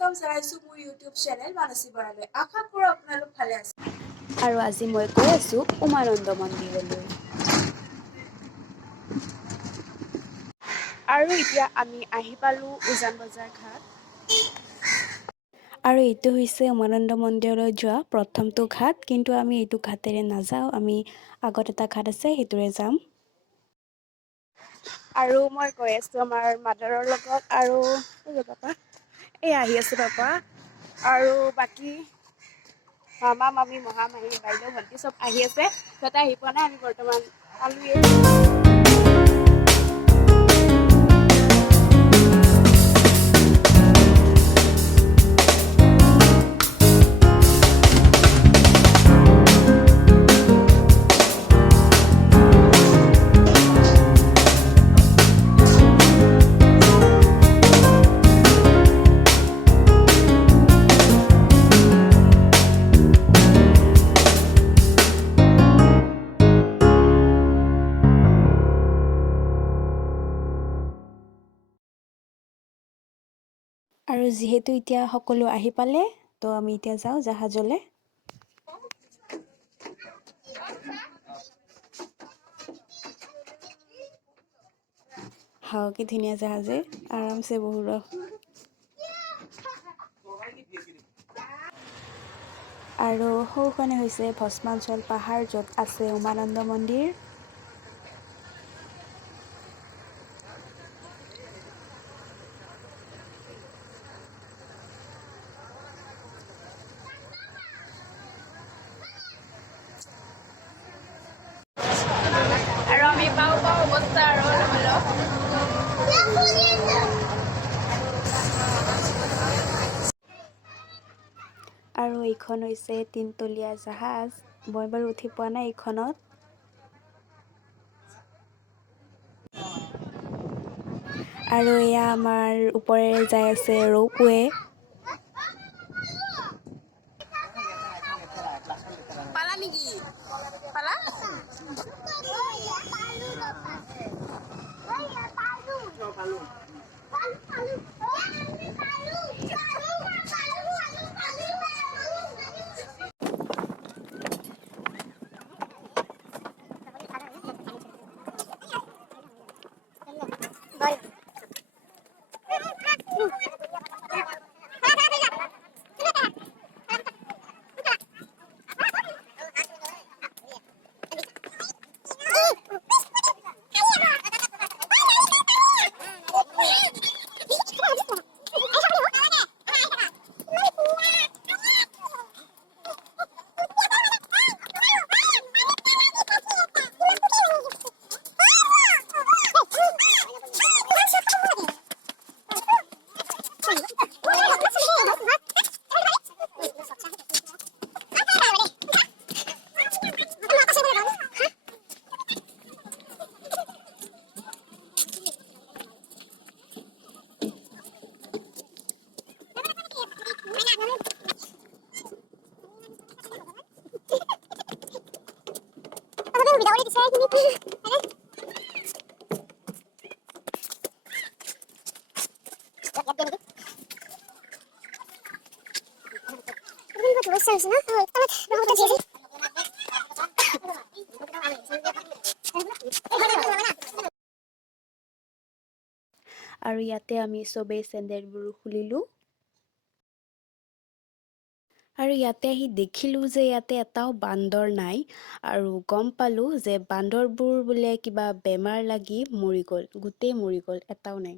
স্বাগতম জনাইছোঁ মোৰ ইউটিউব চেনেল মানসী বৰালৈ। আশা কৰোঁ আপোনালোক ভালে আছে। আৰু আজি মই গৈ আছোঁ উমানন্দ মন্দিৰলৈ। আৰু এতিয়া আমি আহি পালোঁ উজান বজাৰ ঘাট। আৰু এইটো হৈছে উমানন্দ মন্দিৰলৈ যোৱা প্ৰথমটো ঘাট, কিন্তু আমি এইটো ঘাটেৰে নাযাওঁ, আমি আগত এটা ঘাট আছে সেইটোৰে যাম। আৰু মই গৈ আছোঁ আমাৰ মাদাৰৰ লগত, আৰু পাপা এই আহি আছে পাপা, আৰু বাকী মামা মামী মহা মাহী বাইদেউ ভণ্টি চব আহি আছে। সিহঁতে আহি পোৱা নাই, আমি বৰ্তমান পালোৱে। আৰু যিহেতু এতিয়া সকলো আহি পালে, তো আমি এতিয়া যাওঁ জাহাজলৈ। হাও কি ধুনীয়া জাহাজে, আৰামছে বহু ৰ। আৰু সৌখনে হৈছে ভস্মাঞ্চল পাহাৰ, য'ত আছে উমানন্দ মন্দিৰ। আৰু আমি পাওঁ অৱস্থা আৰু আৰু এইখন হৈছে তিনতলীয়া জাহাজ। মই বাৰু উঠি পোৱা নাই এইখনত। আৰু এয়া আমাৰ ওপৰেৰে যাই আছে ৰৌপৱে। পালা নেকি? পালা? আৰু ইয়াতে আমি চবেই চেণ্ডেলবোৰ খুলিলোঁ। আৰু ইয়াতে আহি দেখিলোঁ যে ইয়াতে এটাও বান্দৰ নাই, আৰু গম পালোঁ যে বান্দৰবোৰ বোলে কিবা বেমাৰ লাগি মৰি গ'ল, গোটেই মৰি গ'ল, এটাও নাই।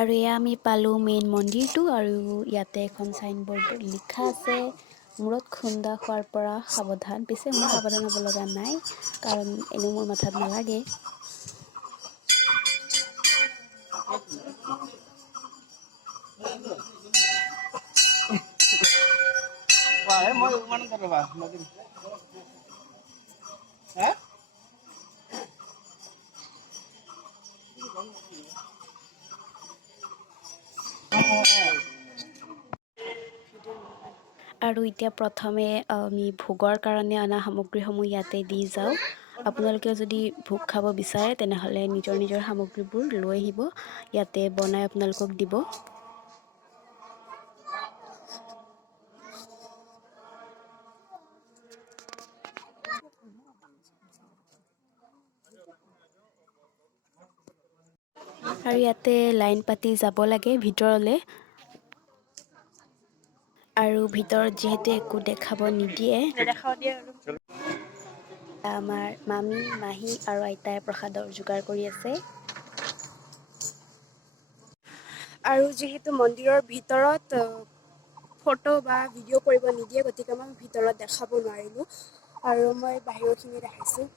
আৰু এয়া আমি পালোঁ মেইন মন্দিৰটো, আৰু ইয়াতে এখন চাইনবৰ্ডত লিখা আছে মূৰত খুন্দা খোৱাৰ পৰা সাৱধান। পিছে মই সাৱধান হ'ব লগা নাই, কাৰণ এনেও মোৰ মাথাত নালাগে। আৰু এতিয়া প্ৰথমে আমি ভোগৰ কাৰণে অনা সামগ্ৰীসমূহ ইয়াতে দি যাওঁ। আপোনালোকে যদি ভোগ খাব বিচাৰে তেনেহ'লে নিজৰ নিজৰ সামগ্ৰীবোৰ লৈ আহিব, ইয়াতে বনাই আপোনালোকক দিব। আৰু ইয়াতে লাইন পাতি যাব লাগে ভিতৰলৈ। আৰু ভিতৰত যিহেতু একো দেখাব নিদিয়ে, আমাৰ মামী, মাহী আৰু আইতাই প্ৰসাদৰ যোগাৰ কৰি আছে। আৰু যিহেতু মন্দিৰৰ ভিতৰত ফটো বা ভিডিঅ' কৰিব নিদিয়ে, গতিকে মই ভিতৰত দেখাব নোৱাৰিলোঁ আৰু মই বাহিৰৰখিনি দেখাইছোঁ।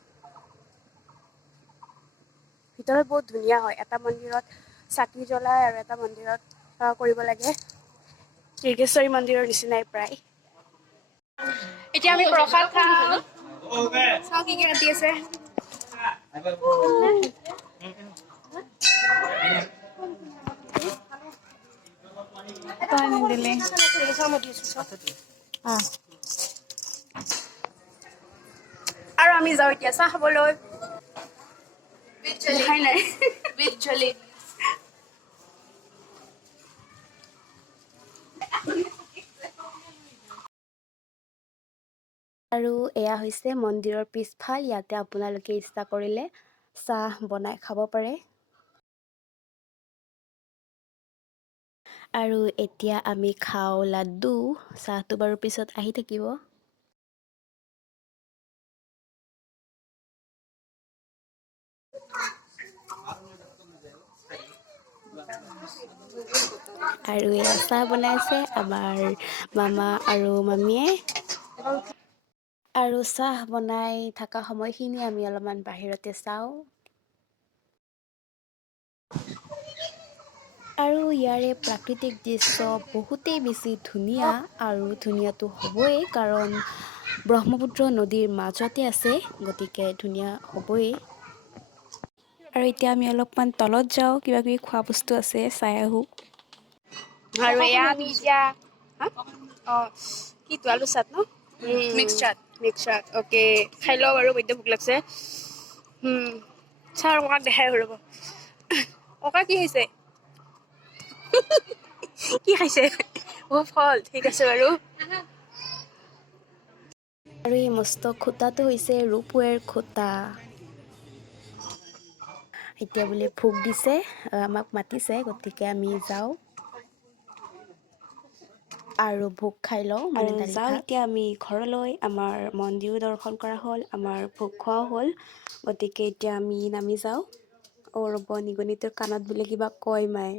ভিতৰত বহুত ধুনীয়া হয়। এটা মন্দিৰত চাকি জ্বলাই আৰু এটা মন্দিৰত কৰিব লাগে। ত্ৰিকেশ্বৰী মন্দিৰৰ নিচিনাই প্ৰায়। এতিয়া আমি প্ৰসাদ খাওঁ। চাওঁ কি কি ৰাতি আছে। আৰু আমি যাওঁ এতিয়া চাহ খাবলৈ। দেখাই নাই। আৰু এয়া হৈছে মন্দিৰৰ পিছফাল। ইয়াতে আপোনালোকে ইচ্ছা কৰিলে চাহ বনাই খাব পাৰে। আৰু এতিয়া আমি খাওঁ লাড্ডু। চাহটো বাৰু পিছত আহি থাকিব। আৰু এয়া চাহ বনাইছে আমাৰ মামা আৰু মামীয়ে। আৰু চাহ বনাই থকা সময়খিনি আমি অলপমান বাহিৰতে চাওঁ। আৰু ইয়াৰে প্ৰাকৃতিক দৃশ্য বহুতেই বেছি ধুনীয়া, আৰু ধুনীয়াটো হ'বই কাৰণ ব্ৰহ্মপুত্ৰ নদীৰ মাজতে আছে, গতিকে ধুনীয়া হ'বই। আৰু এতিয়া আমি অলপমান তলত যাওঁ, কিবা কিবি খোৱা বস্তু আছে চাই আহোঁ। আৰু এয়া আমি এতিয়া কি আলু চাট ন? মিক্স চাট। অ'কে, খাই লওঁ বাৰু, এতিয়া ভোক লাগিছে। চাহ অকণমান দেখাই ৰ'ব। ককা কি হৈছে? কি খাইছে? ফল, ঠিক আছে বাৰু। আৰু এই মস্ত খুঁটাটো হৈছে ৰোপৱেৰ খুঁটা। এতিয়া বোলে ভোক দিছে, আমাক মাতিছে, গতিকে আমি যাওঁ। আৰু ভোগ খাই লওঁ, মানে দালি ভাত। এতিয়া আমি ঘৰলৈ, আমাৰ মন্দিৰো দৰ্শন কৰা হ'ল, আমাৰ ভোগ খোৱাও হ'ল, গতিকে এতিয়া আমি নামি যাওঁ। ৰ'ব, নিগনিটোৰ কাণত বোলে কিবা কয় মায়ে।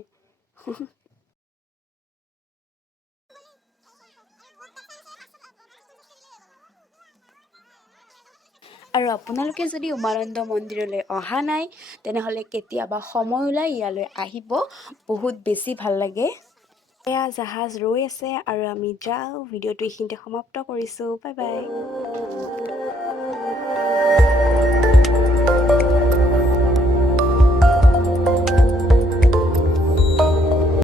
আৰু আপোনালোকে যদি উমানন্দ মন্দিৰলৈ অহা নাই, তেনেহ'লে কেতিয়াবা সময় ওলাই ইয়ালৈ আহিব, বহুত বেছি ভাল লাগে। এয়া জাহাজ ৰৈ আছে আৰু আমি যাওঁ। ভিডিঅ'টো এইখিনিতে সমাপ্ত কৰিছোঁ। Bye bye.